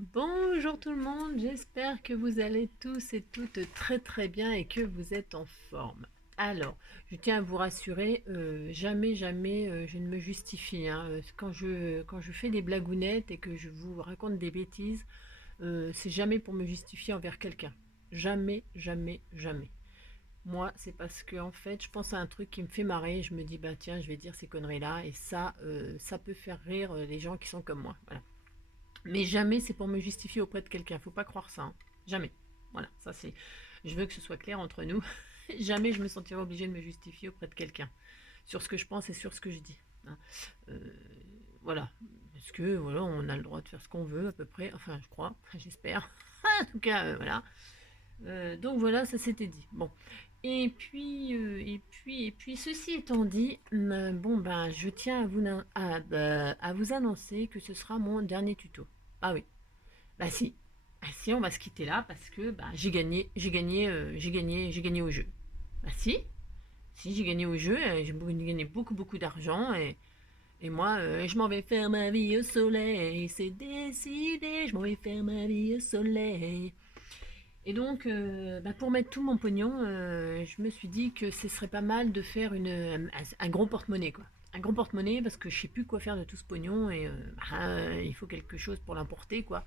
Bonjour tout le monde, j'espère que vous allez tous et toutes très très bien et que vous êtes en forme. Alors, je tiens à vous rassurer, jamais je ne me justifie, hein. Quand je fais des blagounettes et que je vous raconte des bêtises, c'est jamais pour me justifier envers quelqu'un. Jamais, jamais, jamais. Moi, c'est parce que en fait, je pense à un truc qui me fait marrer, je me dis, bah tiens, je vais dire ces conneries-là, et ça peut faire rire les gens qui sont comme moi. Voilà. Mais jamais c'est pour me justifier auprès de quelqu'un. Faut pas croire ça, hein. Jamais. Voilà, ça c'est. Je veux que ce soit clair entre nous. Jamais je me sentirai obligée de me justifier auprès de quelqu'un sur ce que je pense et sur ce que je dis, hein. Euh, voilà. Parce que voilà, on a le droit de faire ce qu'on veut à peu près. Enfin, je crois, j'espère. En tout cas, voilà. Donc voilà, ça s'était dit. Bon. Et puis, ceci étant dit, bon ben, je tiens à vous annoncer que ce sera mon dernier tuto. Ah oui, bah si. Bah si, on va se quitter là parce que bah, j'ai gagné au jeu. Bah si j'ai gagné au jeu, j'ai gagné beaucoup beaucoup d'argent et moi je m'en vais faire ma vie au soleil, c'est décidé, je m'en vais faire ma vie au soleil. Et donc bah, pour mettre tout mon pognon, je me suis dit que ce serait pas mal de faire un gros porte-monnaie quoi. Un gros porte-monnaie parce que je sais plus quoi faire de tout ce pognon et bah, il faut quelque chose pour l'emporter quoi.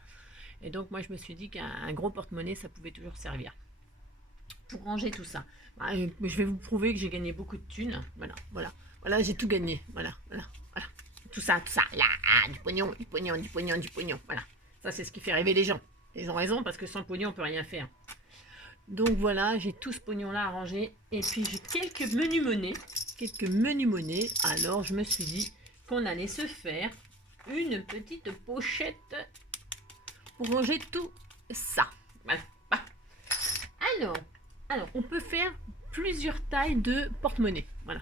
Et donc moi je me suis dit qu'un gros porte-monnaie ça pouvait toujours servir pour ranger tout ça. Bah, je vais vous prouver que j'ai gagné beaucoup de thunes. Voilà, voilà, voilà, j'ai tout gagné. Voilà, voilà, voilà. Tout ça, là, du pognon, du pognon, du pognon, du pognon. Voilà. Ça c'est ce qui fait rêver les gens. Ils ont raison parce que sans pognon on peut rien faire. Donc voilà, j'ai tout ce pognon là à ranger. Et puis j'ai quelques menus monnaies. Quelques menus monnaies. Alors je me suis dit qu'on allait se faire une petite pochette pour ranger tout ça. Voilà. Alors, alors, on peut faire plusieurs tailles de porte-monnaie. Voilà.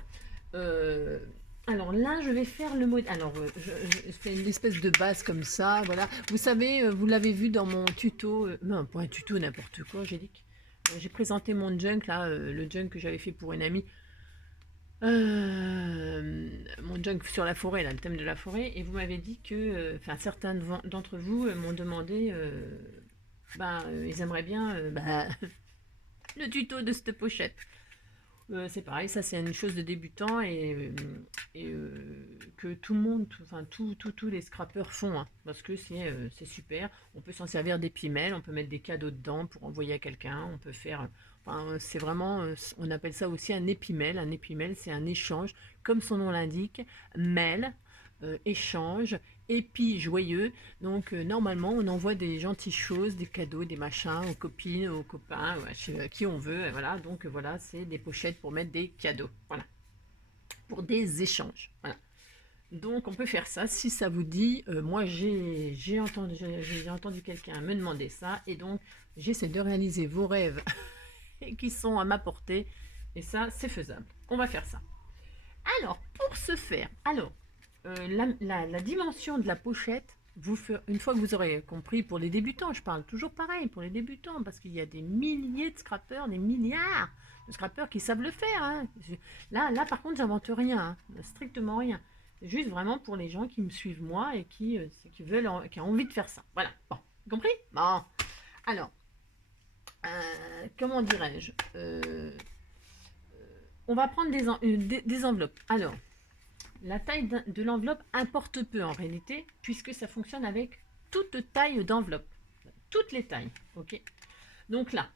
Euh, alors là, je vais faire le mode. Alors, je fais une espèce de base comme ça. Voilà. Vous savez, vous l'avez vu dans mon tuto. Non, pas un tuto, n'importe quoi, j'ai dit. J'ai présenté mon junk, là, le junk que j'avais fait pour une amie. Mon junk sur la forêt, là, le thème de la forêt. Et vous m'avez dit que. Enfin, certains d'entre vous m'ont demandé. Ils aimeraient bien le tuto de cette pochette. C'est pareil, ça c'est une chose de débutant que tout le monde, enfin tous les scrappers font, hein, parce que c'est super. On peut s'en servir des pimelles, on peut mettre des cadeaux dedans pour envoyer à quelqu'un, on peut faire. Enfin, c'est vraiment, on appelle ça aussi un épimèle. Un épimèle, c'est un échange, comme son nom l'indique, mêle, échange, épi joyeux. Donc normalement, on envoie des gentilles choses, des cadeaux, des machins aux copines, aux copains, chez qui on veut. Voilà, donc voilà, c'est des pochettes pour mettre des cadeaux. Voilà, pour des échanges. Voilà. Donc on peut faire ça si ça vous dit. Moi j'ai entendu quelqu'un me demander ça et donc j'essaie de réaliser vos rêves qui sont à ma portée et ça c'est faisable. On va faire ça. Alors pour ce faire, la dimension de la pochette, une fois que vous aurez compris, pour les débutants, je parle toujours pareil, pour les débutants, parce qu'il y a des milliers de scrappers, des milliards de scrappers qui savent le faire, hein. Là, par contre, j'invente rien, hein, strictement rien. C'est juste vraiment pour les gens qui me suivent moi et qui veulent, qui ont envie de faire ça. Voilà. Bon, compris. Bon. Alors, comment dirais-je, on va prendre des enveloppes. Alors, la taille de l'enveloppe importe peu en réalité, puisque ça fonctionne avec toute taille d'enveloppe. Toutes les tailles. Ok. Donc là,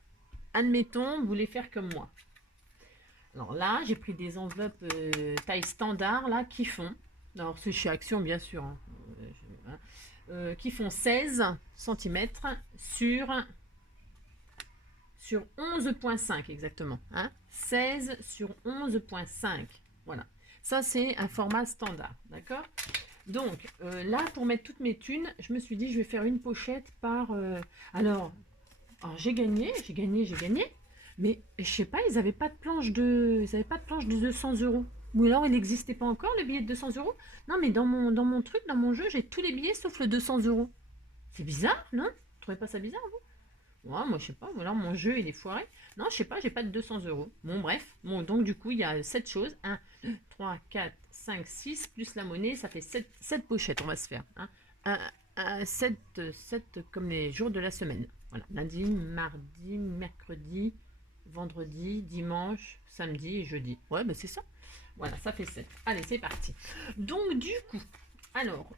admettons, vous voulez faire comme moi. Alors là, j'ai pris des enveloppes taille standard là qui font. Alors c'est chez Action bien sûr. Hein, qui font 16 cm sur 11,5 exactement. Hein, 16 sur 11,5. Voilà. Ça, c'est un format standard. D'accord. Donc, là, pour mettre toutes mes thunes, je me suis dit, je vais faire une pochette par... alors j'ai gagné. Mais je sais pas, ils n'avaient pas de planche de 200 euros. Ou alors, il n'existait pas encore, le billet de 200 euros. Non, mais dans mon truc, dans mon jeu, j'ai tous les billets sauf le 200 euros. C'est bizarre, non? Vous trouvez pas ça bizarre, vous? Ouais, moi, je sais pas. Ou alors, mon jeu, il est foiré. Non, je sais pas, j'ai pas de 200 euros. Bon, bref. Bon, donc, du coup, il y a 7 choses. 1, 3, 4, 5, 6, plus la monnaie, ça fait 7 pochettes, on va se faire. Hein. 7, 7 comme les jours de la semaine. Voilà, lundi, mardi, mercredi, vendredi, dimanche, samedi et jeudi. Ouais, ben c'est ça. Voilà, ça fait 7. Allez, c'est parti. Donc, du coup, alors,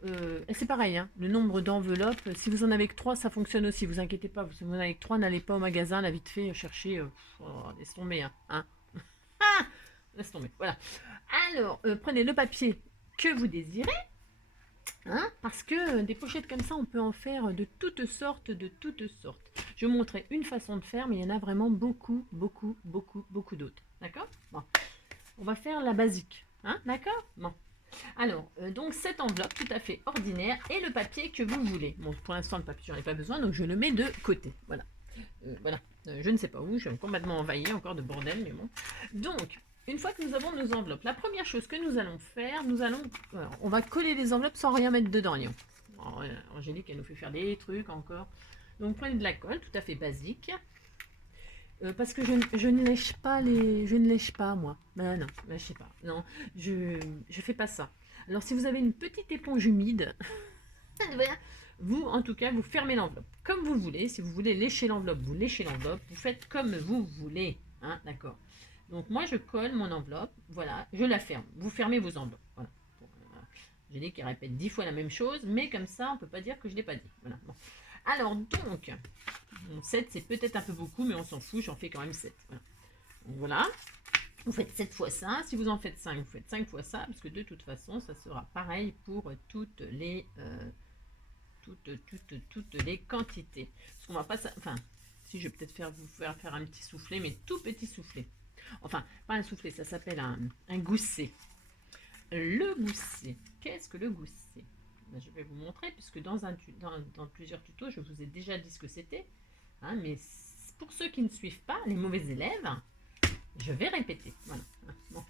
c'est pareil, hein, le nombre d'enveloppes, si vous en avez que 3, ça fonctionne aussi. Vous inquiétez pas, si vous en avez que 3, n'allez pas au magasin, là, vite fait, chercher. Laisse tomber, hein. Ah, laisse tomber, voilà. Alors, prenez le papier que vous désirez. Hein, parce que des pochettes comme ça, on peut en faire de toutes sortes, de toutes sortes. Je vous montrerai une façon de faire, mais il y en a vraiment beaucoup, beaucoup, beaucoup, beaucoup d'autres. D'accord? Bon, on va faire la basique. Hein, d'accord? Bon. Alors, donc cette enveloppe tout à fait ordinaire et le papier que vous voulez. Bon, pour l'instant, le papier, j'en ai pas besoin, donc je le mets de côté. Voilà. Voilà. Je ne sais pas où, je suis complètement envahie, encore de bordel, mais bon. Donc, une fois que nous avons nos enveloppes, la première chose que nous allons faire, on va coller les enveloppes sans rien mettre dedans. Alors, Angélique, elle nous fait faire des trucs encore. Donc, prenez de la colle, tout à fait basique. Parce que je ne lèche pas je ne lèche pas moi. Ben non, ben, je sais pas. Non, je fais pas ça. Alors si vous avez une petite éponge humide, vous en tout cas vous fermez l'enveloppe comme vous voulez. Si vous voulez lécher l'enveloppe, vous léchez l'enveloppe. Vous faites comme vous voulez, hein, d'accord. Donc moi je colle mon enveloppe, voilà, je la ferme. Vous fermez vos enveloppes, voilà. J'ai dit qu'il répète 10 fois la même chose, mais comme ça on peut pas dire que je l'ai pas dit. Voilà. Bon. Alors donc. 7 c'est peut-être un peu beaucoup, mais on s'en fout, j'en fais quand même 7. Voilà. Donc voilà, vous faites 7 fois ça. Si vous en faites 5, vous faites 5 fois ça, parce que de toute façon, ça sera pareil pour toutes les quantités. Parce qu'on va pas... Enfin, si je vais peut-être vous faire un petit soufflet, mais tout petit soufflet. Enfin, pas un soufflet, ça s'appelle un gousset. Le gousset. Qu'est-ce que le gousset? Je vais vous montrer, puisque dans plusieurs tutos, je vous ai déjà dit ce que c'était. Hein, mais pour ceux qui ne suivent pas, les mauvais élèves, je vais répéter. Voilà. Bon.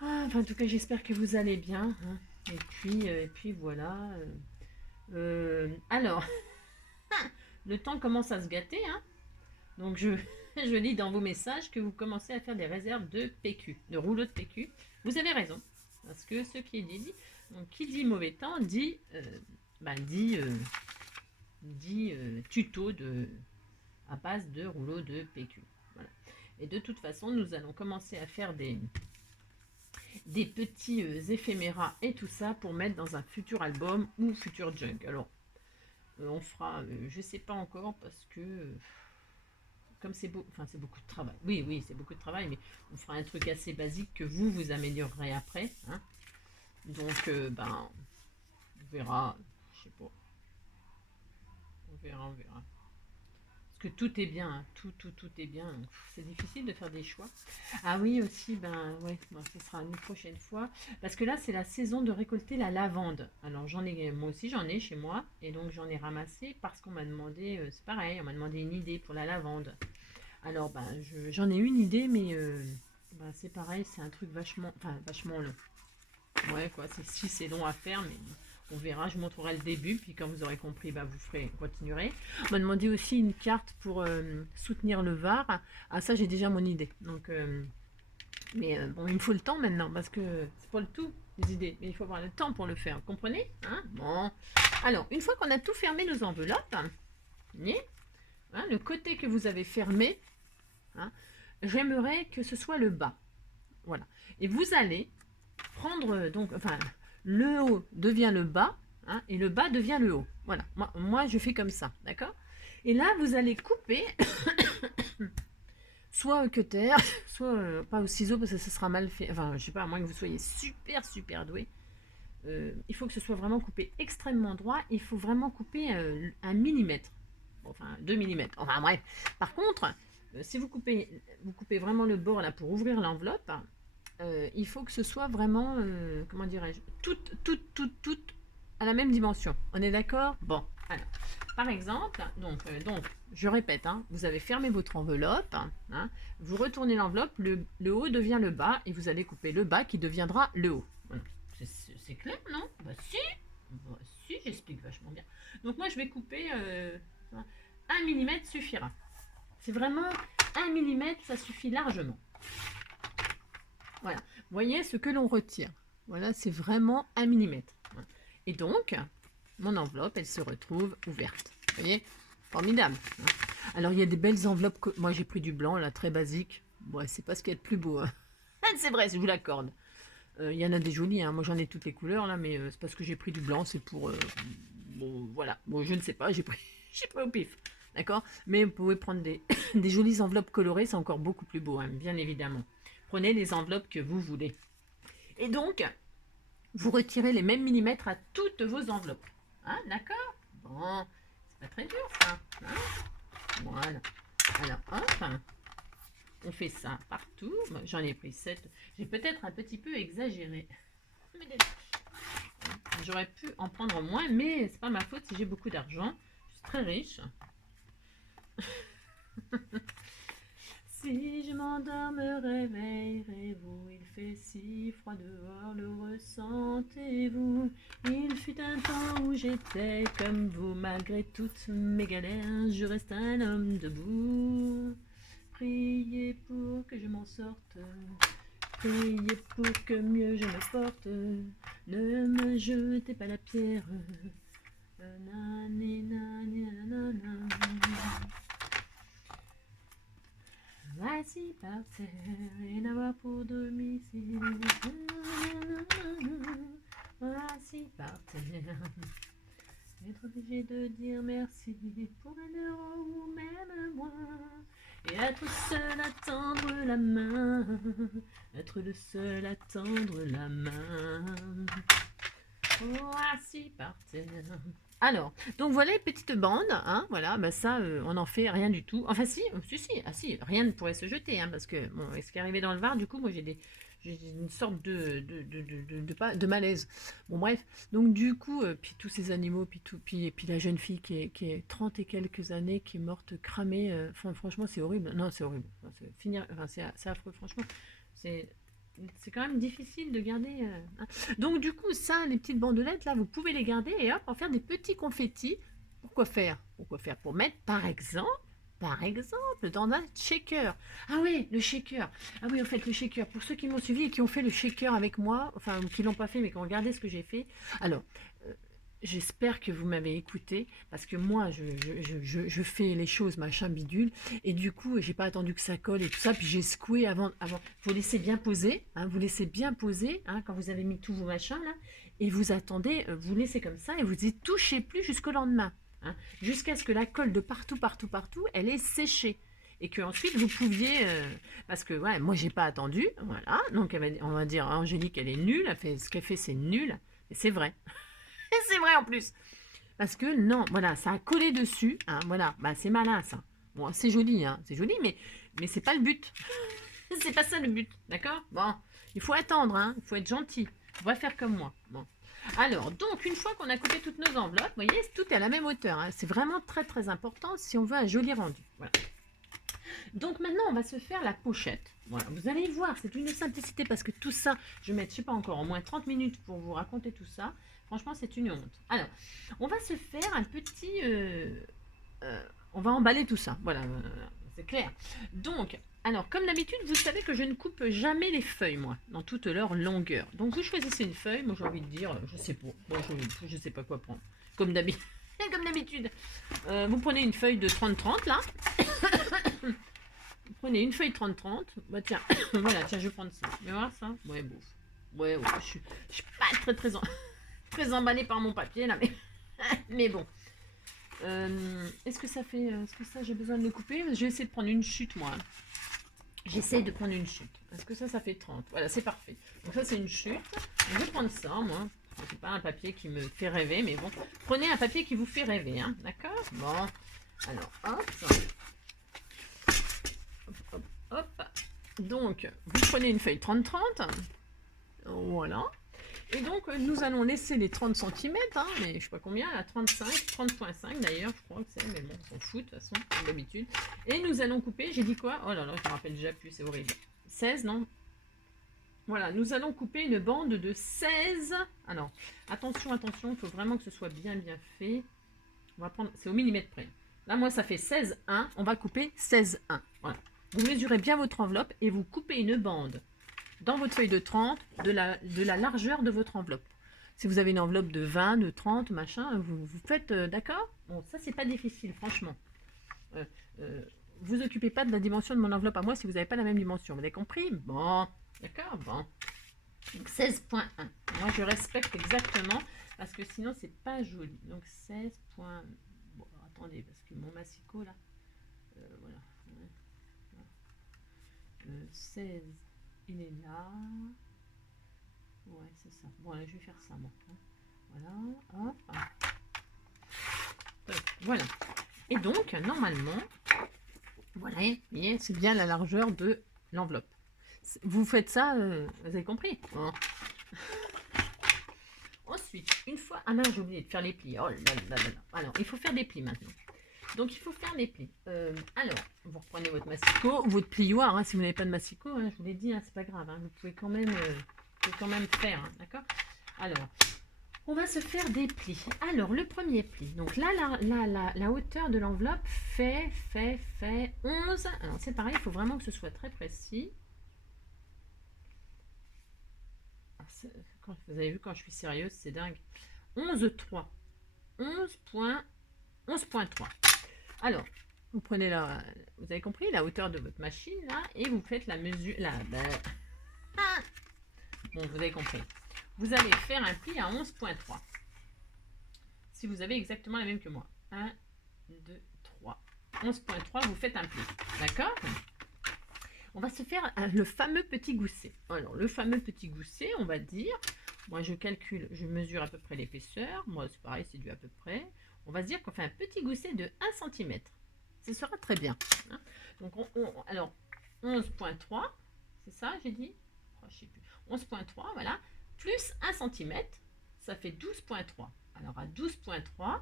Enfin, en tout cas, j'espère que vous allez bien. Hein. Et puis voilà. Alors, le temps commence à se gâter. Hein. Donc, je lis dans vos messages que vous commencez à faire des réserves de PQ, de rouleaux de PQ. Vous avez raison. Parce que ce qui est dit, donc, qui dit mauvais temps dit tuto à base de rouleaux de PQ. Voilà. Et de toute façon, nous allons commencer à faire des petits éphéméras et tout ça pour mettre dans un futur album ou futur junk. Alors, on fera, je sais pas encore parce que comme c'est beaucoup de travail. Oui, c'est beaucoup de travail, mais on fera un truc assez basique que vous améliorerez après. Hein. Donc, on verra. Je sais pas. On verra. Parce que tout est bien, hein. Tout est bien. C'est difficile de faire des choix. Ah oui, aussi, ce sera une prochaine fois. Parce que là, c'est la saison de récolter la lavande. Alors, moi aussi, j'en ai chez moi. Et donc, j'en ai ramassé parce qu'on m'a demandé, c'est pareil, on m'a demandé une idée pour la lavande. Alors, j'en ai une idée, mais c'est pareil, c'est un truc vachement long. Ouais, quoi, c'est long à faire, mais on verra, je montrerai le début, puis quand vous aurez compris, vous continuerez. On m'a demandé aussi une carte pour soutenir le Var. Ah, ça, j'ai déjà mon idée. Donc, il me faut le temps maintenant, parce que c'est pas le tout, les idées, mais il faut avoir le temps pour le faire, vous comprenez, hein? Bon, alors, une fois qu'on a tout fermé nos enveloppes, le côté que vous avez fermé, hein, j'aimerais que ce soit le bas. Voilà. Et vous allez prendre, le haut devient le bas, hein, et le bas devient le haut. Voilà. Moi, je fais comme ça, d'accord? Et là, vous allez couper, soit au cutter, soit pas au ciseau, parce que ça sera mal fait. Enfin, je sais pas, à moins que vous soyez super doué. Il faut que ce soit vraiment coupé extrêmement droit. Il faut vraiment couper 1 millimètre. Enfin, 2 millimètres. Enfin, bref. Par contre, si vous coupez vraiment le bord là pour ouvrir l'enveloppe, il faut que ce soit vraiment, comment dirais-je, tout à la même dimension. On est d'accord? Bon, alors, par exemple, donc je répète, hein, vous avez fermé votre enveloppe, hein, vous retournez l'enveloppe, le haut devient le bas, et vous allez couper le bas qui deviendra le haut. Voilà. C'est clair, non? Si, j'explique vachement bien. Donc moi, je vais couper 1 millimètre suffira. C'est vraiment 1 millimètre, ça suffit largement. Voilà, vous voyez ce que l'on retire. Voilà, c'est vraiment 1 millimètre. Et donc, mon enveloppe, elle se retrouve ouverte. Vous voyez? Formidable. Hein. Alors, il y a des belles enveloppes. Moi, j'ai pris du blanc, là, très basique. Bon, c'est pas ce qu'il y a de plus beau. Hein. C'est vrai, je vous l'accorde. Il y en a des jolis. Hein. Moi, j'en ai toutes les couleurs, là, mais c'est parce que j'ai pris du blanc. C'est pour... bon, voilà. Bon, je ne sais pas. J'ai pris, j'ai pris au pif. D'accord? Mais vous pouvez prendre des, des jolies enveloppes colorées. C'est encore beaucoup plus beau, hein, bien évidemment. Prenez les enveloppes que vous voulez. Et donc, vous retirez les mêmes millimètres à toutes vos enveloppes. Hein, d'accord? Bon, c'est pas très dur ça. Hein, voilà. Alors, hop, on fait ça partout. J'en ai pris 7. J'ai peut-être un petit peu exagéré. J'aurais pu en prendre moins, mais c'est pas ma faute si j'ai beaucoup d'argent. Je suis très riche. Si je m'endors, me réveillerez-vous? Il fait si froid dehors, le ressentez-vous? Il fut un temps où j'étais comme vous, malgré toutes mes galères, je reste un homme debout. Priez pour que je m'en sorte, priez pour que mieux je me porte, ne me jetez pas la pierre. Assis par terre et n'avoir pour domicile. Assis par terre, être obligé de dire merci pour 1 euro ou même moins. Et être seul à tendre la main, être le seul à tendre la main. Oh, assis par terre. Alors, donc voilà les petites bandes, hein, voilà, bah ça, on n'en fait rien du tout. Enfin si, rien ne pourrait se jeter, hein, parce que, bon, ce qui est arrivé dans le Var, du coup, moi j'ai une sorte de malaise. Bon bref, donc du coup, puis tous ces animaux, puis la jeune fille qui est 30 et quelques années, qui est morte cramée, franchement c'est horrible, non c'est horrible, c'est affreux, franchement, c'est quand même difficile de garder. Hein. Donc du coup, ça, les petites bandelettes, là, vous pouvez les garder et hop, en faire des petits confettis. Pourquoi faire? Pour mettre, par exemple, dans un shaker. Ah oui, le shaker. Ah oui, en fait, le shaker. Pour ceux qui m'ont suivi et qui ont fait le shaker avec moi, enfin, ou qui l'ont pas fait, mais qui ont regardé ce que j'ai fait. Alors, j'espère que vous m'avez écouté, parce que moi, je fais les choses machin bidule, et du coup, j'ai pas attendu que ça colle et tout ça, puis j'ai secoué avant. Vous laissez bien poser, hein, hein, quand vous avez mis tous vos machins là, et vous attendez, vous laissez comme ça, et vous y touchez plus jusqu'au lendemain, hein, jusqu'à ce que la colle de partout, elle est séchée. Et que ensuite vous pouviez, parce que ouais, moi j'ai pas attendu, voilà, donc on va dire Angélique elle est nulle, ce qu'elle fait c'est nul, et c'est vrai. C'est vrai en plus. Parce que non, voilà, ça a collé dessus. Hein, voilà, bah, c'est malin ça. Bon, c'est joli, hein, c'est joli, mais c'est pas le but. C'est pas ça le but, d'accord? Bon, il faut attendre, hein, il faut être gentil. On va faire comme moi. Bon. Alors, donc, une fois qu'on a coupé toutes nos enveloppes, vous voyez, tout est à la même hauteur. Hein. C'est vraiment très très important si on veut un joli rendu. Voilà. Donc maintenant, on va se faire la pochette. Voilà, vous allez voir, c'est une simplicité parce que tout ça, je vais mettre, je sais pas encore, au moins 30 minutes pour vous raconter tout ça. Franchement, c'est une honte. Alors, on va se faire un petit... on va emballer tout ça. Voilà, c'est clair. Donc, alors, comme d'habitude, vous savez que je ne coupe jamais les feuilles, moi, dans toute leur longueur. Donc, vous choisissez une feuille. Moi, j'ai envie de dire, je sais pas. Bon, je sais pas quoi prendre. Comme d'habitude. Comme d'habitude. Vous prenez une feuille de 30-30, là. Vous prenez une feuille 30-30. Bah, tiens, voilà, tiens, je vais prendre ça. Tu vas voir ça? Ouais, bouf. Ouais, je suis pas très emballée par mon papier, là, mais bon. Est-ce que ça fait... Est-ce que ça, j'ai besoin de le couper? Je vais essayer de prendre une chute, moi. J'essaie de prendre une chute. Est-ce que ça fait 30? Voilà, c'est parfait. Donc ça, c'est une chute. Je vais prendre ça, moi. C'est pas un papier qui me fait rêver, mais bon. Prenez un papier qui vous fait rêver, hein. D'accord? Bon. Alors, hop. Hop. Donc, vous prenez une feuille 30-30. Voilà. Et donc, nous allons laisser les 30 cm, hein, mais je sais pas combien, à 35, 30,5 d'ailleurs, je crois que c'est, mais bon, on s'en fout de toute façon, comme d'habitude. Et nous allons couper, j'ai dit quoi? Oh là là, je me rappelle déjà plus, c'est horrible. 16, non? Voilà, nous allons couper une bande de 16. Alors, attention, il faut vraiment que ce soit bien fait. On va prendre, c'est au millimètre près. Là, moi, ça fait 16,1, on va couper 16,1. Voilà. Vous mesurez bien votre enveloppe et vous coupez une bande dans votre feuille de 30 de la largeur de votre enveloppe. Si vous avez une enveloppe de 20, de 30, machin, vous faites, d'accord? Bon, ça, c'est pas difficile, franchement. Euh, euh, vous occupez pas de la dimension de mon enveloppe à moi si vous n'avez pas la même dimension. Vous avez compris? Bon, d'accord, bon. Donc 16.1. Moi, je respecte exactement parce que sinon, c'est pas joli. Donc 16. Bon, attendez, parce que mon massicot, là, voilà. 16, il est là. Ouais, c'est ça. Bon, là, je vais faire ça, moi. Voilà, hop. Voilà. Et donc, normalement, voilà, vous voyez, c'est bien la largeur de l'enveloppe. Vous faites ça, vous avez compris, hein. Ensuite, une fois... Ah non, j'ai oublié de faire les plis. Oh là là là là. Alors, il faut faire des plis maintenant. Donc, il faut faire des plis. Alors, vous reprenez votre massicot, votre plioir, hein, si vous n'avez pas de massicot, hein, je vous l'ai dit, hein, c'est pas grave. Hein, vous pouvez quand même faire, hein, d'accord? Alors, on va se faire des plis. Alors, le premier pli. Donc là, la hauteur de l'enveloppe fait 11. Alors, c'est pareil, il faut vraiment que ce soit très précis. Vous avez vu, quand je suis sérieuse, c'est dingue. 11,3. 11.3. Alors, vous prenez vous avez compris, la hauteur de votre machine, là, et vous faites la mesure, bon, vous avez compris. Vous allez faire un pli à 11.3. Si vous avez exactement la même que moi. 1, 2, 3. 11.3, vous faites un pli. D'accord? On va se faire le fameux petit gousset. Alors, le fameux petit gousset, on va dire, moi je calcule, je mesure à peu près l'épaisseur. Moi, c'est pareil, c'est du à peu près. On va se dire qu'on fait un petit gousset de 1 cm. Ce sera très bien. Hein. Donc, alors, 11.3, c'est ça, j'ai dit? Oh, je sais plus. 11.3, voilà. Plus 1 cm, ça fait 12.3. Alors, à 12.3,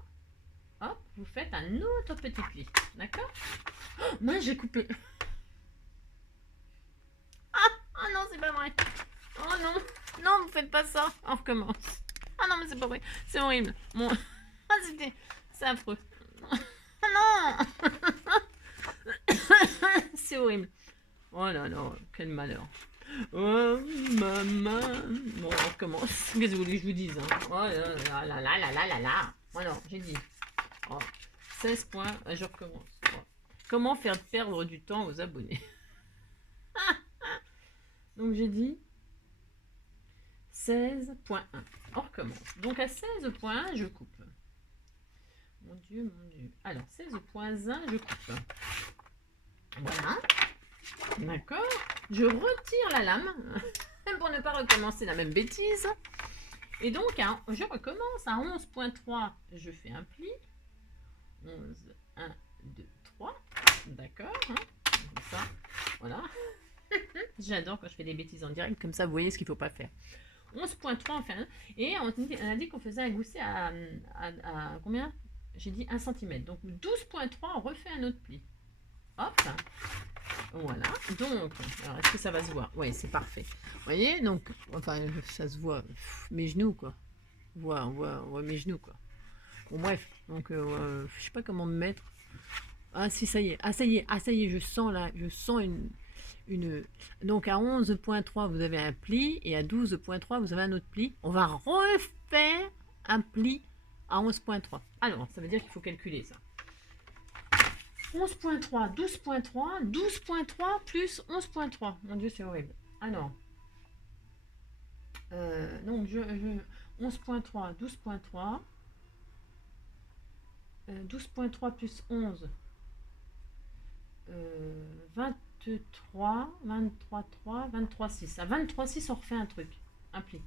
hop, vous faites un autre petit pli. D'accord? Oh, mince, j'ai coupé. Ah non, c'est pas vrai. Oh non, non, vous faites pas ça. On recommence. Ah non, mais c'est pas vrai. C'est horrible. Bon. Ah, c'est affreux. Ah non. C'est horrible. Oh là là, quel malheur. Oh, maman. Bon, on recommence. Qu'est-ce que vous voulez que je vous dise, hein? Oh là là là là là là là là. Alors, j'ai dit. Oh, 16 points. Je recommence. Oh. Comment faire perdre du temps aux abonnés? Donc, j'ai dit 16.1. On recommence. Donc, à 16.1, je coupe. Mon Dieu, mon Dieu. Alors, 16.1, je coupe. Voilà. D'accord. Je retire la lame pour ne pas recommencer la même bêtise. Et donc, hein, je recommence. À 11.3, je fais un pli. 11, 1, 2, 3. D'accord. Hein, comme ça. Voilà. J'adore quand je fais des bêtises en direct. Comme ça, vous voyez ce qu'il ne faut pas faire. 11.3, on fait un. Et on a dit qu'on faisait un gousset à combien? J'ai dit 1 cm. Donc 12.3, on refait un autre pli. Hop. Voilà. Donc, alors est-ce que ça va se voir? Oui, c'est parfait. Vous voyez? Donc, enfin, ça se voit. Mes genoux, quoi. On voit mes genoux, quoi. Bon, bref. Donc, je sais pas comment me mettre. Ah, si, ça y est. Ah, ça y est. Ah, ça y est. Je sens là. Je sens une... Donc, à 11.3, vous avez un pli. Et à 12.3, vous avez un autre pli. On va refaire un pli à 11.3. Alors, ça veut dire qu'il faut calculer ça. 11.3, 12.3, 12.3 plus 11.3. Mon Dieu, c'est horrible. Ah non. Donc, 11.3, 12.3. 12.3 plus 11. 23, 23, 3, 23, 6. À 23, 6, on refait un truc. Un pli.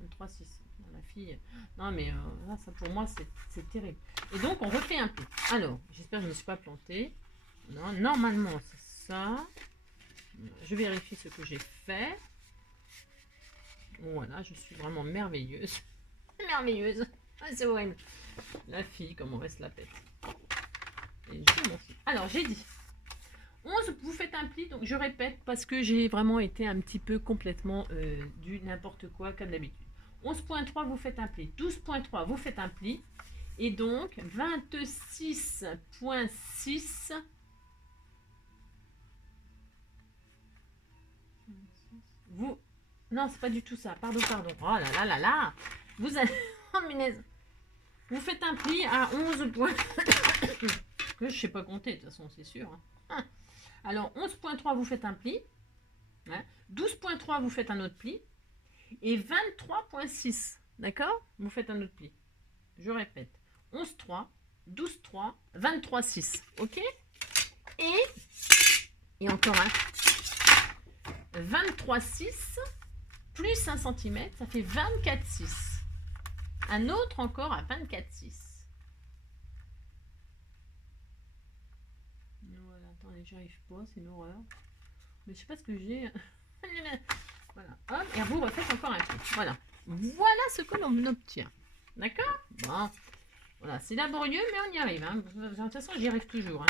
23, 6. La fille. Non, mais là, ça pour moi, c'est terrible. Et donc, on refait un pli. Alors, j'espère que je ne me suis pas plantée. Non, normalement, c'est ça. Je vérifie ce que j'ai fait. Voilà, je suis vraiment merveilleuse. Merveilleuse. Ah, c'est horrible. La fille, comment reste la pète. Et je m'en fous. Alors, j'ai dit 11, vous faites un pli. Donc, je répète parce que j'ai vraiment été un petit peu complètement du n'importe quoi comme d'habitude. 11.3, vous faites un pli. 12.3, vous faites un pli. Et donc, 26.6. Vous... Non, c'est pas du tout ça. Pardon. Oh là là là là. vous allez... Oh, punaise. Vous faites un pli à 11 points. Que je sais pas compter, de toute façon, c'est sûr. Hein. Alors, 11.3, vous faites un pli. Hein. 12.3, vous faites un autre pli. Et 23.6, d'accord? Vous faites un autre pli. Je répète. 11.3, 12.3, 23.6. Ok? Et encore un. 23.6 plus 1 cm, ça fait 24,6. Un autre encore à 24,6. Voilà, attendez, j'y arrive pas, c'est une horreur. Mais je sais pas ce que j'ai. Voilà, hop, et vous refaites encore un truc. Voilà. Voilà ce que l'on obtient. D'accord? Bon. Voilà, c'est laborieux, mais on y arrive. Hein. De toute façon, j'y arrive toujours. Hein.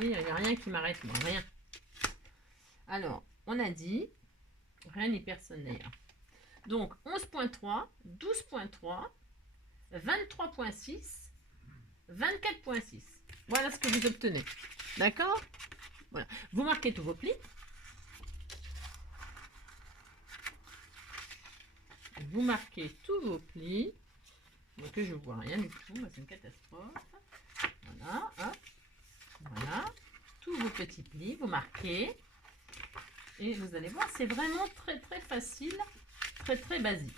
Il n'y a rien qui m'arrête, moi, rien. Alors, on a dit, rien ni personne d'ailleurs. Donc, 11.3, 12.3, 23.6, 24.6. Voilà ce que vous obtenez. D'accord? Voilà. Vous marquez tous vos plis. Vous marquez tous vos plis. Donc, je ne vois rien du tout. C'est une catastrophe. Voilà. Hop. Voilà. Tous vos petits plis. Vous marquez. Et vous allez voir, c'est vraiment très très facile. Très très basique.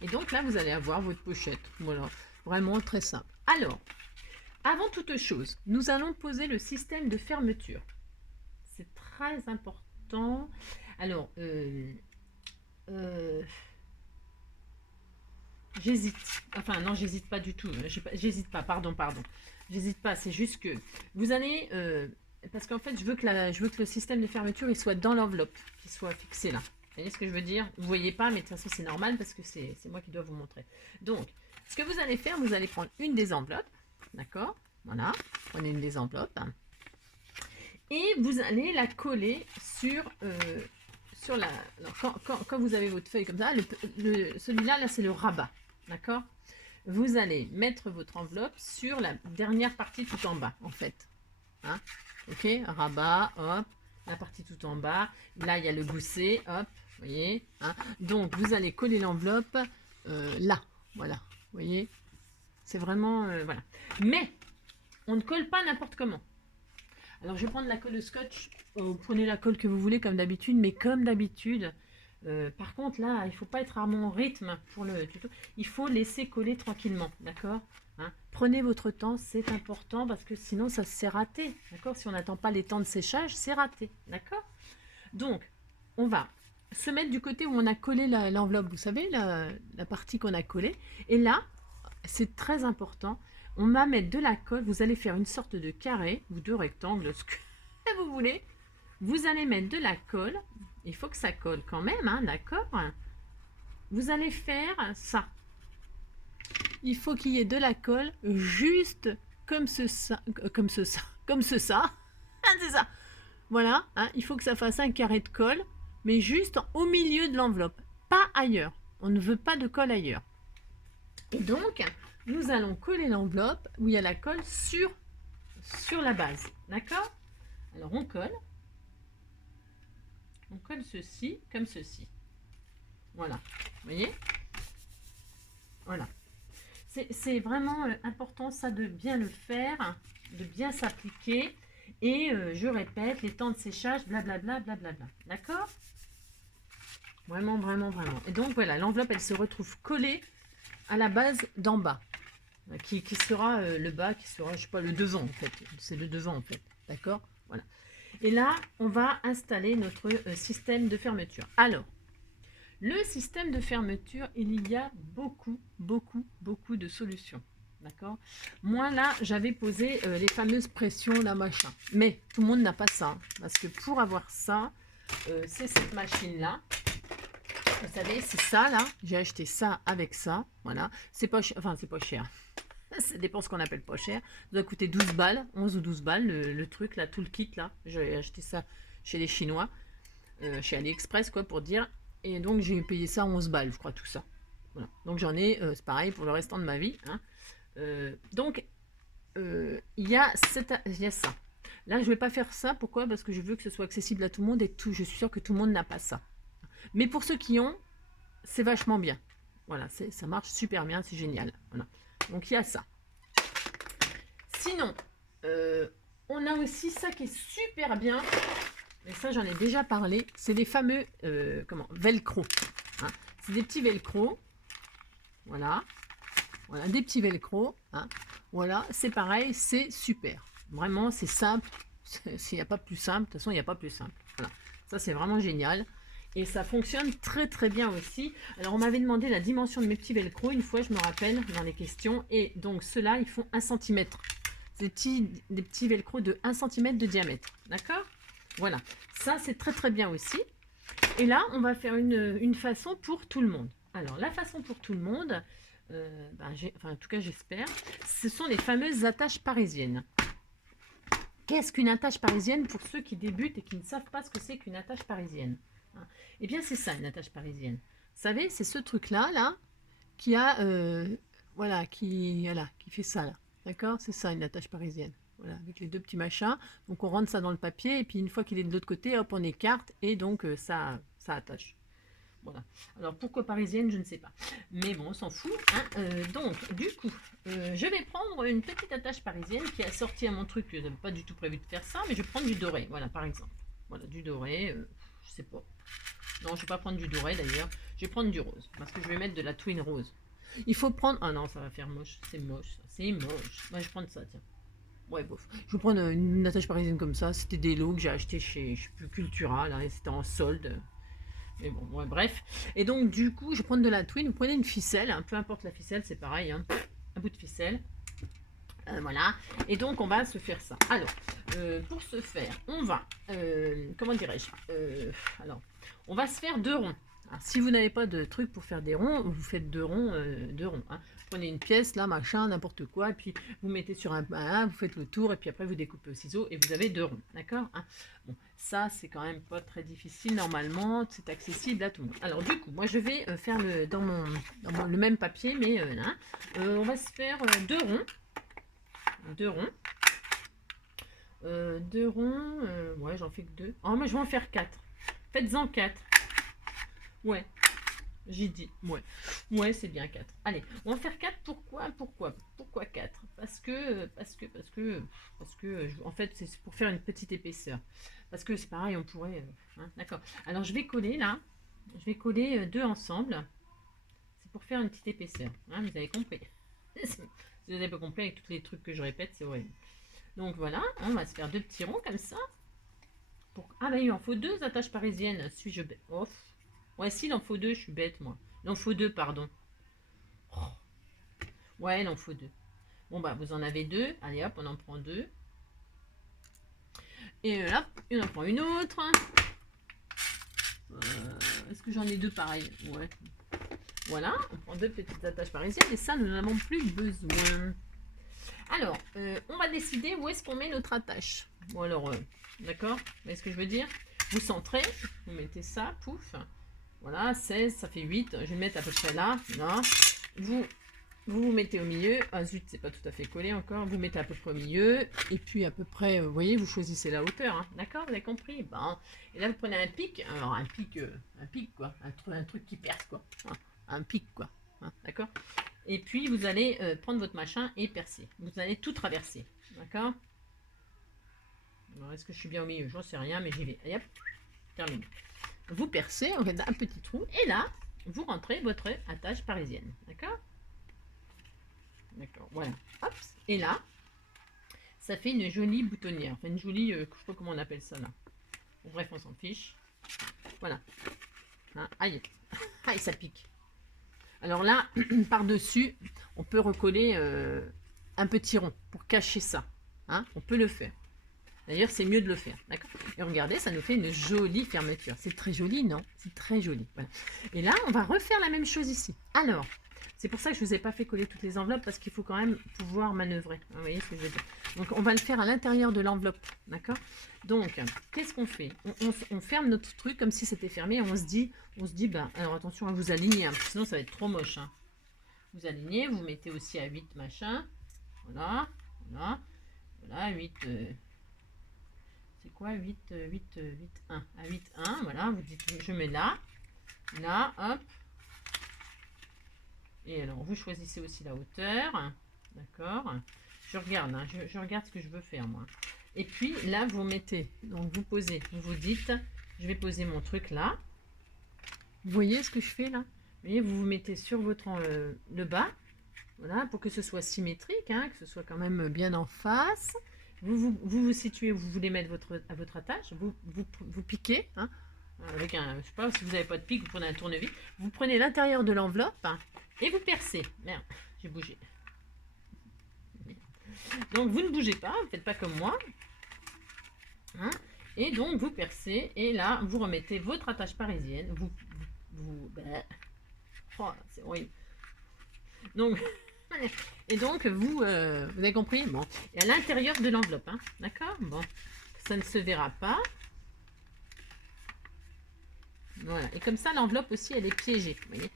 Et donc là, vous allez avoir votre pochette. Voilà. Vraiment très simple. Alors, avant toute chose, nous allons poser le système de fermeture. C'est très important. Alors, j'hésite. Enfin, non, j'hésite pas du tout. J'hésite pas, pardon. J'hésite pas, c'est juste que vous allez... parce qu'en fait, je veux que le système de fermeture il soit dans l'enveloppe, qu'il soit fixé là. Vous voyez ce que je veux dire? Vous voyez pas, mais de toute façon, c'est normal parce que c'est moi qui dois vous montrer. Donc, ce que vous allez faire, vous allez prendre une des enveloppes. D'accord? Voilà. Prenez une des enveloppes. Et vous allez la coller sur la... Alors, quand vous avez votre feuille comme ça, celui-là, là, c'est le rabat. D'accord? Vous allez mettre votre enveloppe sur la dernière partie tout en bas, en fait. Hein? Ok? Rabat, hop. La partie tout en bas. Là, il y a le gousset, hop. Vous voyez? Hein? Donc, vous allez coller l'enveloppe là. Voilà. Vous voyez? C'est vraiment... voilà. Mais, on ne colle pas n'importe comment. Alors, je vais prendre la colle scotch. Vous prenez la colle que vous voulez comme d'habitude. Mais comme d'habitude, par contre, là, il ne faut pas être à mon rythme pour le tuto. Il faut laisser coller tranquillement. D'accord? Hein? Prenez votre temps, c'est important parce que sinon, ça c'est raté. D'accord? Si on n'attend pas les temps de séchage, c'est raté. D'accord? Donc, on va se mettre du côté où on a collé l'enveloppe. Vous savez, la partie qu'on a collée. Et là, c'est très important. On va mettre de la colle. Vous allez faire une sorte de carré ou de rectangle, ce que vous voulez. Vous allez mettre de la colle. Il faut que ça colle quand même, hein, d'accord? Vous allez faire ça. Il faut qu'il y ait de la colle juste comme ce ça. C'est ça. Voilà, hein, il faut que ça fasse un carré de colle, mais juste au milieu de l'enveloppe, pas ailleurs. On ne veut pas de colle ailleurs. Et donc, nous allons coller l'enveloppe où il y a la colle sur la base. D'accord? Alors, on colle. On colle ceci comme ceci. Voilà. Vous voyez? Voilà. C'est vraiment important, ça, de bien le faire, de bien s'appliquer. Et je répète, les temps de séchage, blablabla, blablabla. D'accord? Vraiment, vraiment, vraiment. Et donc, voilà, l'enveloppe, elle se retrouve collée à la base d'en bas. Qui sera le bas, qui sera, je sais pas, le devant, en fait. C'est le devant, en fait. D'accord? Voilà. Et là, on va installer notre système de fermeture. Alors, le système de fermeture, il y a beaucoup de solutions. D'accord? Moi, là, j'avais posé les fameuses pressions, la machin. Mais tout le monde n'a pas ça. Parce que pour avoir ça, c'est cette machine-là. Vous savez, c'est ça, là. J'ai acheté ça avec ça. Voilà. C'est pas cher. Enfin, c'est pas cher. Ça dépend ce qu'on appelle pas cher. Ça doit coûter 12 balles, 11 ou 12 balles, le truc, là, tout le kit, là. J'ai acheté ça chez les Chinois. Chez AliExpress, quoi, pour dire. Et donc, j'ai payé ça 11 balles, je crois, tout ça. Voilà. Donc, j'en ai, c'est pareil pour le restant de ma vie. Hein. Donc, il y a ça. Là, je ne vais pas faire ça. Pourquoi? Parce que je veux que ce soit accessible à tout le monde et je suis sûre que tout le monde n'a pas ça. Mais pour ceux qui ont, c'est vachement bien. Voilà, ça marche super bien, c'est génial. Voilà. Donc il y a ça. Sinon, on a aussi ça qui est super bien. Mais ça, j'en ai déjà parlé. C'est les fameux velcro. Hein. C'est des petits velcro. Voilà. Voilà, des petits velcro. Hein. Voilà, c'est pareil, c'est super. Vraiment, c'est simple. S'il n'y a pas plus simple, de toute façon, il n'y a pas plus simple. Voilà. Ça, c'est vraiment génial. Et ça fonctionne très très bien aussi. Alors, on m'avait demandé la dimension de mes petits velcro. Une fois, je me rappelle, dans les questions. Et donc, ceux-là, ils font 1 cm. Des petits velcro de 1 cm de diamètre. D'accord? Voilà. Ça, c'est très très bien aussi. Et là, on va faire une façon pour tout le monde. Alors, la façon pour tout le monde, en tout cas, j'espère, ce sont les fameuses attaches parisiennes. Qu'est-ce qu'une attache parisienne pour ceux qui débutent et qui ne savent pas ce que c'est qu'une attache parisienne? Eh bien, c'est ça, une attache parisienne. Vous savez, c'est ce truc-là, là, qui a, qui fait ça, là. D'accord? C'est ça, une attache parisienne. Voilà, avec les deux petits machins. Donc, on rentre ça dans le papier, et puis une fois qu'il est de l'autre côté, hop, on écarte, et donc, ça attache. Voilà. Alors, pourquoi parisienne, je ne sais pas. Mais bon, on s'en fout. Hein. Donc, du coup, je vais prendre une petite attache parisienne qui est assortie à mon truc. Je n'avais pas du tout prévu de faire ça, mais je vais prendre du doré. Voilà, par exemple. Voilà, du doré. Je sais pas. Non, je ne vais pas prendre du doré, d'ailleurs. Je vais prendre du rose, parce que je vais mettre de la twin rose. Il faut prendre... Ah non, ça va faire moche. C'est moche, ça. C'est moche. Moi, je vais prendre ça, tiens. Ouais, bof. Je vais prendre une attache parisienne comme ça. C'était des lots que j'ai acheté chez, je sais plus, Cultura. Là, c'était en solde. Mais bon, ouais, bref. Et donc, du coup, je vais prendre de la twine. Vous prenez une ficelle, hein, peu importe la ficelle, c'est pareil. Hein, un bout de ficelle. Voilà. Et donc, on va se faire ça. Alors, pour ce faire, on va... comment dirais-je alors, on va se faire 2 ronds. Alors, si vous n'avez pas de truc pour faire des ronds, vous faites 2 ronds. Hein. Prenez une pièce, là, machin, n'importe quoi, et puis vous mettez sur un, vous faites le tour, et puis après vous découpez au ciseau, et vous avez 2 ronds, d'accord? Hein. Bon, ça, c'est quand même pas très difficile, normalement, c'est accessible à tout le monde. Alors, du coup, moi, je vais faire dans le même papier, mais là, on va se faire 2 ronds. 2 ronds. 2 ronds, ouais, j'en fais que 2. Oh, moi, je vais en faire 4. Faites-en 4. Ouais. J'ai dit, ouais. Ouais, c'est bien 4. Allez, on va faire 4. Pourquoi 4? Parce que, en fait, c'est pour faire une petite épaisseur. Parce que c'est pareil, on pourrait... hein, d'accord. Alors, je vais coller, là. Je vais coller 2 ensemble. C'est pour faire une petite épaisseur. Hein, vous avez compris. Si vous n'avez pas compris avec tous les trucs que je répète, c'est horrible. Donc, voilà. On va se faire 2 petits ronds comme ça. Ah, bah, il en faut 2 attaches parisiennes. Suis-je bête? Oh. Ouais, si, il en faut 2, je suis bête, moi. Il en faut 2, pardon. Oh. Ouais, il en faut 2. Bon, bah, vous en avez 2. Allez, hop, on en prend 2. Et là, on en prend une autre. Est-ce que j'en ai 2 pareils? Ouais. Voilà, on prend 2 petites attaches parisiennes. Et ça, nous n'en avons plus besoin. Alors, on va décider où est-ce qu'on met notre attache. Bon, alors, d'accord? Vous voyez ce que je veux dire? Vous centrez. Vous mettez ça, pouf. Voilà, 16, ça fait 8. Je vais le mettre à peu près là. Là. Vous mettez au milieu. Ah zut, c'est pas tout à fait collé encore. Vous mettez à peu près au milieu. Et puis à peu près, vous voyez, vous choisissez la hauteur. Hein. D'accord, vous avez compris? Bon. Et là, vous prenez un pic. Alors, un pic quoi. Un truc qui perce, quoi. Hein. Un pic, quoi. Hein. D'accord? Et puis, vous allez prendre votre machin et percer. Vous allez tout traverser. D'accord? Alors, est-ce que je suis bien au milieu? J'en sais rien, mais j'y vais. Allez, hop. Terminé. Vous percez, on fait un petit trou, et là, vous rentrez votre attache parisienne. D'accord? D'accord, voilà. Hop, et là, ça fait une jolie boutonnière. Enfin, une jolie, je ne sais pas comment on appelle ça là. Bon, bref, on s'en fiche. Voilà. Hein, aïe, aïe, ça pique. Alors là, par-dessus, on peut recoller un petit rond pour cacher ça. Hein, on peut le faire. D'ailleurs, c'est mieux de le faire, d'accord? Et regardez, ça nous fait une jolie fermeture. C'est très joli, non? C'est très joli. Voilà. Et là, on va refaire la même chose ici. Alors, c'est pour ça que je ne vous ai pas fait coller toutes les enveloppes, parce qu'il faut quand même pouvoir manœuvrer. Vous voyez ce que je veux dire? Donc, on va le faire à l'intérieur de l'enveloppe, d'accord? Donc, qu'est-ce qu'on fait? On ferme notre truc comme si c'était fermé, et on se dit, ben, alors attention à vous aligner, hein, sinon ça va être trop moche. Hein. Vous alignez, vous mettez aussi à 8 machin. Voilà, voilà, voilà, 8... c'est quoi 8, 1 à 8, 1, voilà, vous dites, je mets là, hop, Et alors, vous choisissez aussi la hauteur. D'accord. Je regarde, hein, je regarde ce que je veux faire, moi. Et puis, là, vous mettez, donc vous posez, vous vous dites, je vais poser mon truc là. Vous voyez ce que je fais là? Vous voyez, vous vous mettez sur votre le bas, voilà, pour que ce soit symétrique, hein, que ce soit quand même bien en face. Vous situez où vous voulez mettre à votre attache. Vous piquez, hein, avec un, je sais pas, si vous n'avez pas de pique, vous prenez un tournevis. Vous prenez l'intérieur de l'enveloppe, hein, et vous percez. Merde, j'ai bougé. Donc vous ne bougez pas, vous ne faites pas comme moi. Hein, et donc vous percez, et là vous remettez votre attache parisienne. Oh, c'est horrible. Donc, et donc vous avez compris. Bon, et à l'intérieur de l'enveloppe, hein, d'accord. Bon, ça ne se verra pas. Voilà, et comme ça l'enveloppe aussi elle est piégée, vous voyez.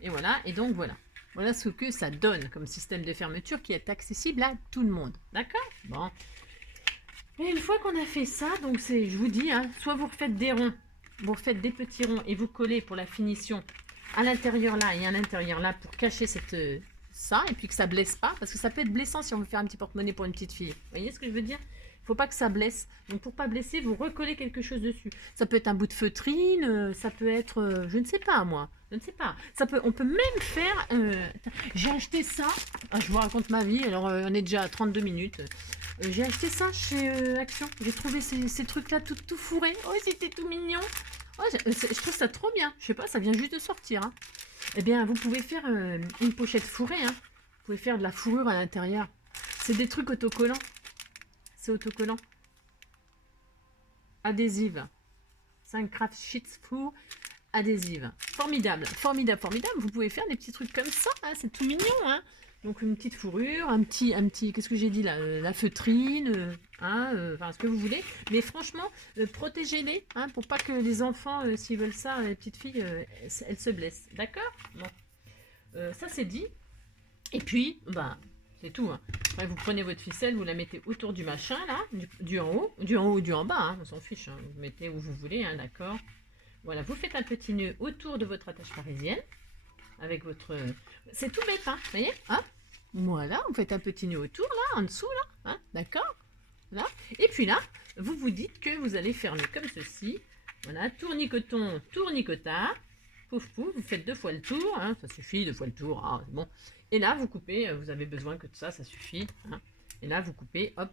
Et voilà, et donc voilà. Voilà ce que ça donne comme système de fermeture qui est accessible à tout le monde. D'accord. Bon. Et une fois qu'on a fait ça, donc c'est, je vous dis, hein, soit vous refaites des ronds, vous refaites des petits ronds et vous collez pour la finition à l'intérieur là et à l'intérieur là pour cacher ça et puis que ça blesse pas, parce que ça peut être blessant si on veut faire un petit porte-monnaie pour une petite fille. Vous voyez ce que je veux dire? Il faut pas que ça blesse. Donc pour pas blesser, vous recollez quelque chose dessus. Ça peut être un bout de feutrine, ça peut être, je ne sais pas moi, je ne sais pas. On peut même faire, j'ai acheté ça, ah, je vous raconte ma vie, alors on est déjà à 32 minutes. J'ai acheté ça chez Action. J'ai trouvé ces trucs-là tout fourrés. Oh, c'était tout mignon. Oh, je trouve ça trop bien. Je sais pas, ça vient juste de sortir. Hein. Eh bien, vous pouvez faire une pochette fourrée. Hein. Vous pouvez faire de la fourrure à l'intérieur. C'est des trucs autocollants. C'est autocollant. Adhésive. 5 craft sheets full adhésive. Formidable, formidable, formidable. Vous pouvez faire des petits trucs comme ça. Hein. C'est tout mignon. Hein. Donc une petite fourrure, un petit, qu'est-ce que j'ai dit là, la feutrine, enfin ce que vous voulez. Mais franchement, protégez-les, hein, pour pas que les enfants, s'ils veulent ça, les petites filles, elles se blessent. D'accord? Bon, ça c'est dit. Et puis, bah, c'est tout. Hein. Après, vous prenez votre ficelle, vous la mettez autour du machin là, du en haut ou du en bas, hein, on s'en fiche. Hein, vous mettez où vous voulez, hein, d'accord? Voilà, vous faites un petit nœud autour de votre attache parisienne. Avec votre... C'est tout bête, hein, vous voyez, hein. Voilà, vous faites un petit nœud autour, là, en dessous, là, hein, d'accord. Là. Et puis là, vous vous dites que vous allez fermer comme ceci. Voilà, tournicoton, tournicota. Pouf, pouf, vous faites 2 fois le tour, hein, ça suffit, 2 fois le tour, ah, c'est bon. Et là, vous coupez, vous avez besoin que de ça, ça suffit. Hein. Et là, vous coupez, hop,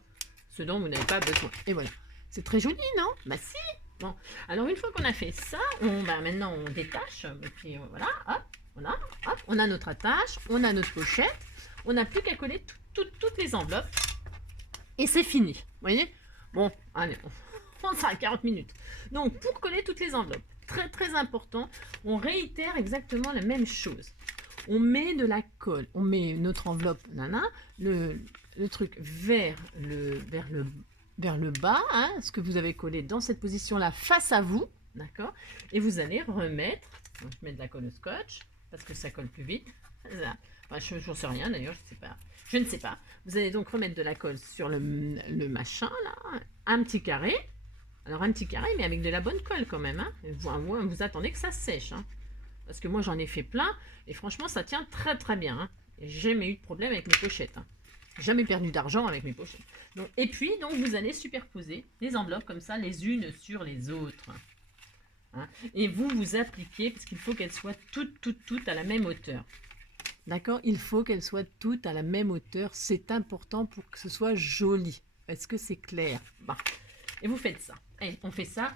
ce dont vous n'avez pas besoin. Et voilà. C'est très joli, non? Bah si. Bon, alors une fois qu'on a fait ça, maintenant on détache, et puis voilà, hop. Voilà, hop, on a notre attache, on a notre pochette, on n'a plus qu'à coller toutes les enveloppes et c'est fini. Vous voyez? Bon, allez, on sera à 40 minutes. Donc, pour coller toutes les enveloppes, très très important, on réitère exactement la même chose. On met de la colle, on met notre enveloppe, le truc vers le bas, hein, ce que vous avez collé dans cette position-là face à vous, d'accord? Et vous allez remettre, donc je mets de la colle au scotch, parce que ça colle plus vite. Enfin, je n'en sais rien d'ailleurs, je ne sais pas. Vous allez donc remettre de la colle sur le machin là, un petit carré. Alors un petit carré, mais avec de la bonne colle quand même. Hein. Vous attendez que ça sèche. Hein. Parce que moi j'en ai fait plein, et franchement ça tient très très bien. Hein. Et j'ai jamais eu de problème avec mes pochettes. Hein. Jamais perdu d'argent avec mes pochettes. Donc, et puis donc vous allez superposer les enveloppes comme ça, les unes sur les autres. Hein, et vous appliquez, parce qu'il faut qu'elles soient toutes à la même hauteur. D'accord? Il faut qu'elles soient toutes à la même hauteur. C'est important pour que ce soit joli. Est-ce que c'est clair? Bah. Et vous faites ça. Et on fait ça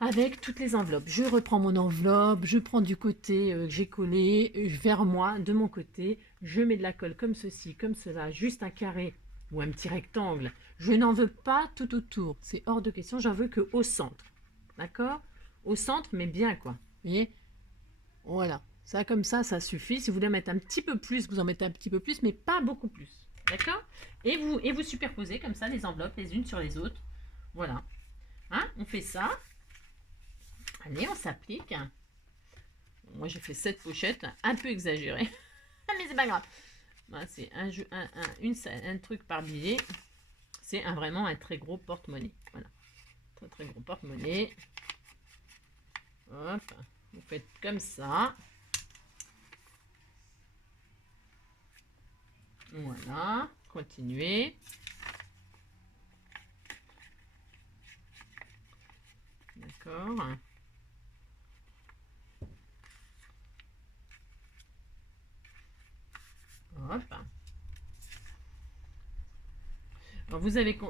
avec toutes les enveloppes. Je reprends mon enveloppe, je prends du côté que j'ai collé vers moi, de mon côté. Je mets de la colle comme ceci, comme cela, juste un carré ou un petit rectangle. Je n'en veux pas tout autour. C'est hors de question. J'en veux qu'au centre. D'accord? Au centre, mais bien quoi. Vous voyez? Voilà. Ça comme ça suffit. Si vous voulez mettre un petit peu plus, vous en mettez un petit peu plus, mais pas beaucoup plus. D'accord? Et vous superposez comme ça les enveloppes les unes sur les autres. Voilà. Hein? On fait ça. Allez, on s'applique. Moi, j'ai fait 7 pochettes, un peu exagéré. Mais c'est pas grave. Voilà, c'est un truc par billet. C'est vraiment un très gros porte-monnaie. Voilà. Très très gros porte-monnaie. Hop. Vous faites comme ça. Voilà, continuez. D'accord. Hop. Alors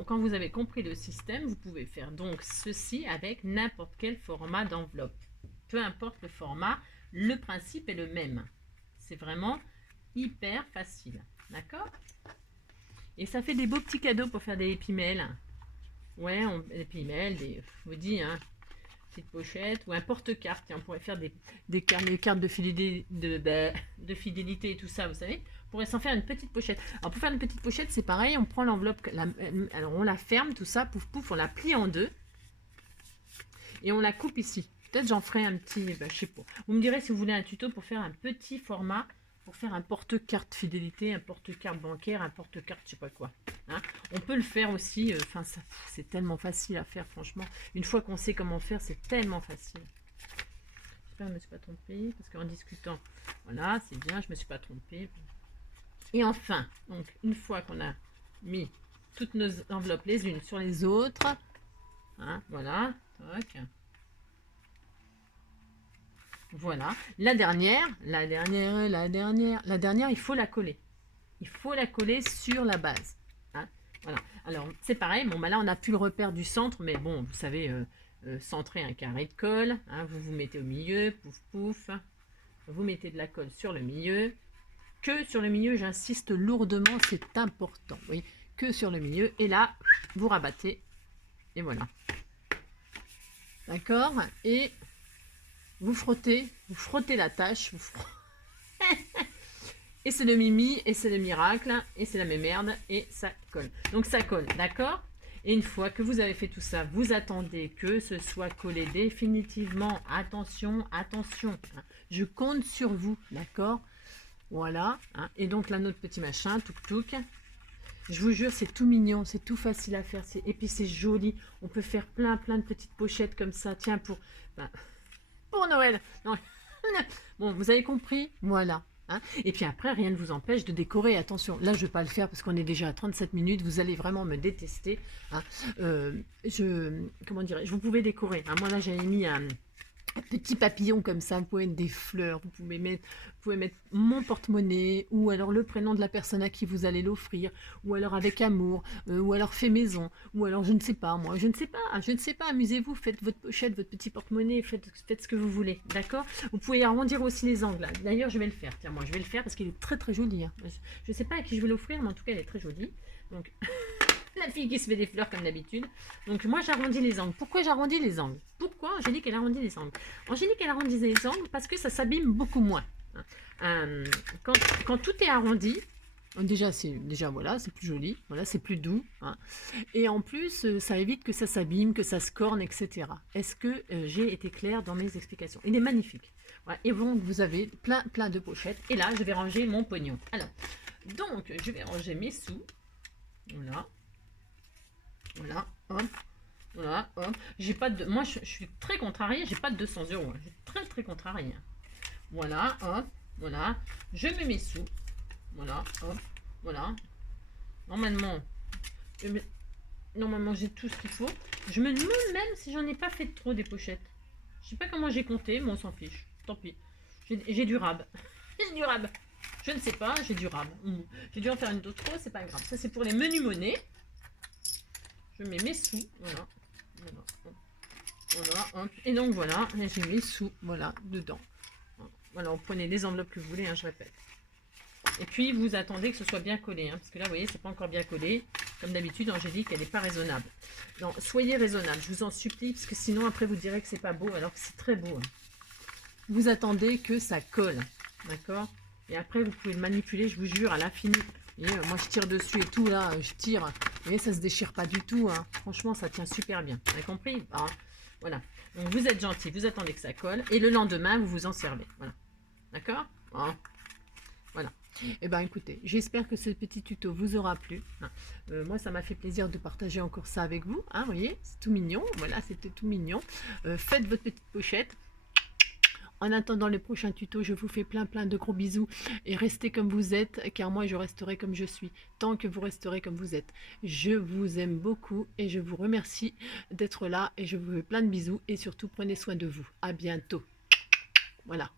quand vous avez compris le système, vous pouvez faire donc ceci avec n'importe quel format d'enveloppe. Peu importe le format, le principe est le même. C'est vraiment hyper facile. D'accord? Et ça fait des beaux petits cadeaux pour faire des épimèles. Ouais, des épimèles, je vous dis, hein, petite pochette ou un porte-carte. On pourrait faire des cartes de fidélité et tout ça, vous savez. On pourrait s'en faire une petite pochette. Alors pour faire une petite pochette, c'est pareil, on prend l'enveloppe, alors on la ferme, tout ça, pouf pouf, on la plie en deux et on la coupe ici. Peut-être j'en ferai un petit, je sais pas. Vous me direz si vous voulez un tuto pour faire un petit format, pour faire un porte-carte fidélité, un porte-carte bancaire, un porte-carte je sais pas quoi. Hein. On peut le faire aussi, enfin c'est tellement facile à faire franchement. Une fois qu'on sait comment faire, c'est tellement facile. J'espère que je ne me suis pas trompée, parce qu'en discutant, voilà, c'est bien, je ne me suis pas trompée. Et enfin, donc une fois qu'on a mis toutes nos enveloppes les unes sur les autres, hein, voilà, toc. Voilà, la dernière, il faut la coller. Il faut la coller sur la base. Hein, voilà. Alors, c'est pareil, bon, bah là, on n'a plus le repère du centre, mais bon, vous savez, centrer un carré de colle, hein, vous vous mettez au milieu, pouf, pouf, vous mettez de la colle sur le milieu, que sur le milieu, j'insiste lourdement, c'est important, oui, que sur le milieu, et là, vous rabattez, et voilà. D'accord? Et vous frottez la tâche, et c'est le mimi, et c'est le miracle, et c'est la même merde, et ça colle. Donc ça colle, d'accord? Et une fois que vous avez fait tout ça, vous attendez que ce soit collé définitivement. Attention, attention, hein. Je compte sur vous, d'accord? Voilà, hein. Et donc là, notre petit machin, touk-touk. Je vous jure, c'est tout mignon, c'est tout facile à faire. Et puis c'est joli. On peut faire plein de petites pochettes comme ça. Tiens, pour Noël. Non. Bon, vous avez compris? Voilà. Hein, et puis après, rien ne vous empêche de décorer. Attention, là, je ne vais pas le faire parce qu'on est déjà à 37 minutes. Vous allez vraiment me détester. Hein. Comment dirais-je? Vous pouvez décorer. Hein. Moi, là, j'avais mis un petit papillon comme ça. Vous pouvez mettre des fleurs. Vous pouvez mettre mon porte-monnaie ou alors le prénom de la personne à qui vous allez l'offrir. Ou alors avec amour. Ou alors fait maison. Ou alors, je ne sais pas, moi. Je ne sais pas. Amusez-vous. Faites votre pochette, votre petit porte-monnaie. Faites ce que vous voulez. D'accord? Vous pouvez arrondir aussi les angles. D'ailleurs, je vais le faire. Tiens, moi, je vais le faire parce qu'il est très joli. Hein. Je ne sais pas à qui je vais l'offrir, mais en tout cas, il est très joli. Donc, la fille qui se fait des fleurs comme d'habitude. Donc, moi, j'arrondis les angles. Pourquoi j'arrondis les angles? Pourquoi Angélique, elle arrondit les angles? Angélique, elle arrondit les angles parce que ça s'abîme beaucoup moins. Quand tout est arrondi, déjà voilà, c'est plus joli, voilà, c'est plus doux, hein. Et en plus ça évite que ça s'abîme, que ça se corne, etc. Est-ce que j'ai été claire dans mes explications? Il est magnifique. Voilà. Et donc vous avez plein de pochettes. Et là, je vais ranger mon pognon. Alors, donc je vais ranger mes sous. Voilà, hop. Voilà, hop. J'ai pas de. Moi, je suis très contrariée. J'ai pas de 200 euros. Je suis très contrariée. Voilà, hop. Voilà, je mets mes sous. Voilà, hop, voilà. Normalement, j'ai tout ce qu'il faut. Je me demande même si j'en ai pas fait trop des pochettes. Je sais pas comment j'ai compté, mais on s'en fiche. Tant pis. J'ai du rab. J'ai du rab. Je ne sais pas, j'ai du rab. J'ai dû en faire une d'autre trop, c'est pas grave. Ça, c'est pour les menus monnaies. Je mets mes sous. Voilà. Voilà, hop. Et donc voilà, j'ai mes sous, voilà, dedans. Voilà, vous prenez les enveloppes que vous voulez, hein, je répète. Et puis, vous attendez que ce soit bien collé. Hein, parce que là, vous voyez, c'est pas encore bien collé. Comme d'habitude, Angélique, elle n'est pas raisonnable. Non, soyez raisonnable, je vous en supplie. Parce que sinon, après, vous direz que c'est pas beau, alors que c'est très beau. Hein. Vous attendez que ça colle. D'accord? Et après, vous pouvez le manipuler, je vous jure, à l'infini. Moi, je tire dessus et tout, là, je tire. Vous voyez, ça se déchire pas du tout. Hein. Franchement, ça tient super bien. Vous avez compris? Hein. Voilà. Donc, vous êtes gentil, vous attendez que ça colle. Et le lendemain, vous vous en servez. Voilà. D'accord? Hein. Voilà. Eh bien, écoutez, j'espère que ce petit tuto vous aura plu. Moi, ça m'a fait plaisir de partager encore ça avec vous. Hein, vous voyez, c'est tout mignon. Voilà, c'était tout mignon. Faites votre petite pochette. En attendant le prochain tuto, je vous fais plein de gros bisous et restez comme vous êtes, car moi je resterai comme je suis, tant que vous resterez comme vous êtes. Je vous aime beaucoup et je vous remercie d'être là et je vous fais plein de bisous et surtout prenez soin de vous. À bientôt. Voilà.